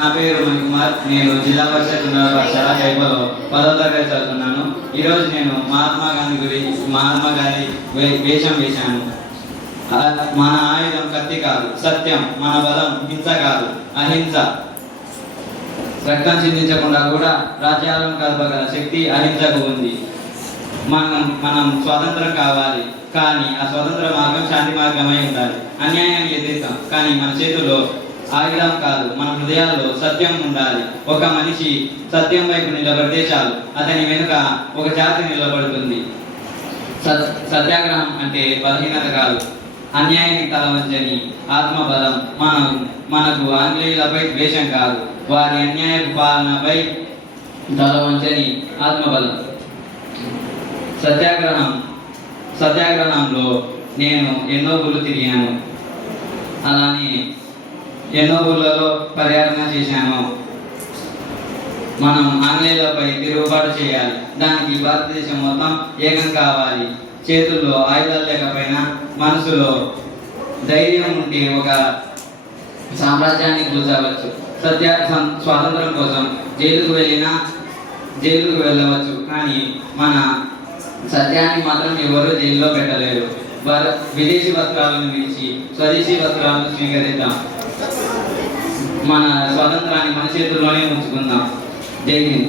నా పేరు మణికుమార్. నేను జిల్లా పరిషత్ ఉన్నత పాఠశాల జైపలో 10వ తరగతి చదువుతున్నాను. ఈరోజు నేను మహాత్మా గాంధీ వేషం వేశాను. మన ఆయుధం కత్తి కాదు, సత్యం. మన బలం హింస కాదు, అహింస. రక్తం చిందించకుండా కూడా రాజ్యాలను కలపగల శక్తి అహింసకు ఉంది. మనం స్వాతంత్రం కావాలి, కానీ ఆ స్వతంత్ర మార్గం శాంతి మార్గమై ఉండాలి. అన్యాయాన్ని ఎదిరిస్తాం, కానీ మన చేతుల్లో ఆయుధం కాదు, మన హృదయాల్లో సత్యం ఉండాలి. ఒక మనిషి సత్యం వైపు నిలబడితే చాలు, అతని వెనుక ఒక జాతి నిలబడుతుంది. సత్యాగ్రహం అంటే బలహీనత కాదు, అన్యాయానికి తల వంచని ఆత్మబలం. మనకు ఆంగ్లేయులపై ద్వేషం కాదు, వారి అన్యాయ పాలనపై తల వంచని ఆత్మబలం. సత్యాగ్రహంలో నేను ఎన్నో ఊళ్ళు తిరిగాను, అలానే ఎన్నో ఊళ్ళలో పర్యటన చేశాను. మనం ఆంగ్లేయులపై తిరుగుబాటు చేయాలి, దానికి భారతదేశం మొత్తం ఏకం కావాలి. చేతుల్లో ఆయుధాలు లేకపోయినా మనసులో ధైర్యం ఉంటే ఒక సామ్రాజ్యాన్ని కూల్చవచ్చు. స్వాతంత్రం కోసం జైలుకు వెళ్ళవచ్చు, కానీ మన సత్యాన్ని మాత్రం ఎవరు జైల్లో పెట్టలేరు. విదేశీ వస్త్రాలను విడిచి స్వదేశీ వస్త్రాలను స్వీకరిద్దాం. మన స్వాతంత్రాన్ని మన చేతుల్లోనే ఉంచుకుందాం. జై హింద్.